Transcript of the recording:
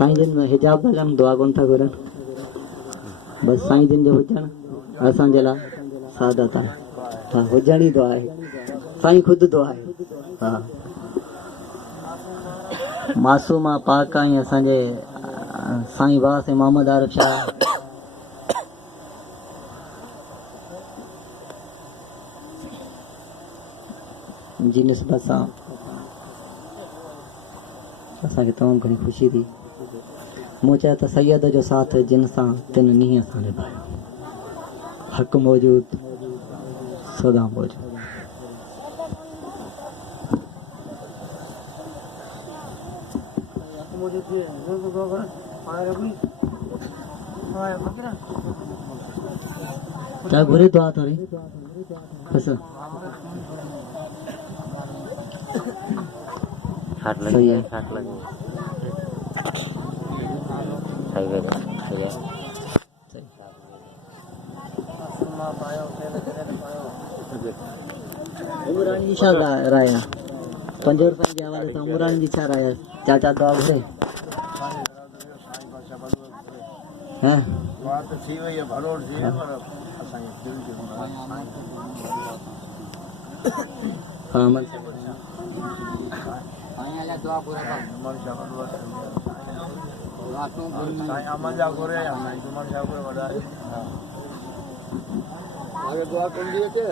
साईं जिन में हिजाब था कनि दुआ कोन था घुरनि बसि साईं जिन जो हुजणु असांजे लाइ सादत आहे हा हुजण ई दुआ आहे साईं ख़ुदि दुआ आहे हा मासूमा पाक ऐं असांजे साईं बास ऐं मोहम्मद आरिफ शाह जी निस्बत सां असांखे तमामु घणी ख़ुशी थी मूं चयो त सैयद जो साथ जिन सां तिन नींहं सां निभायो हक़ मौजूद सदा मौजूद क्या घुरे दुआ थोड़ी बस खाट लगी है खाट लगी सही है सही है उमरानी जी छा राय आहे 5 रुपयनि जे हवाले सां उमरानी जी छा राय आहे चाचा दुआ घुरे हैं बात थी वई है भलो थी है पर असांखे दिल जो हाँ मन दुआ पूरा कर मन शाबाश साईं अमन जा घुरे या साईं जुमन जा घुरे वडा आगे दुआ कर लिए थे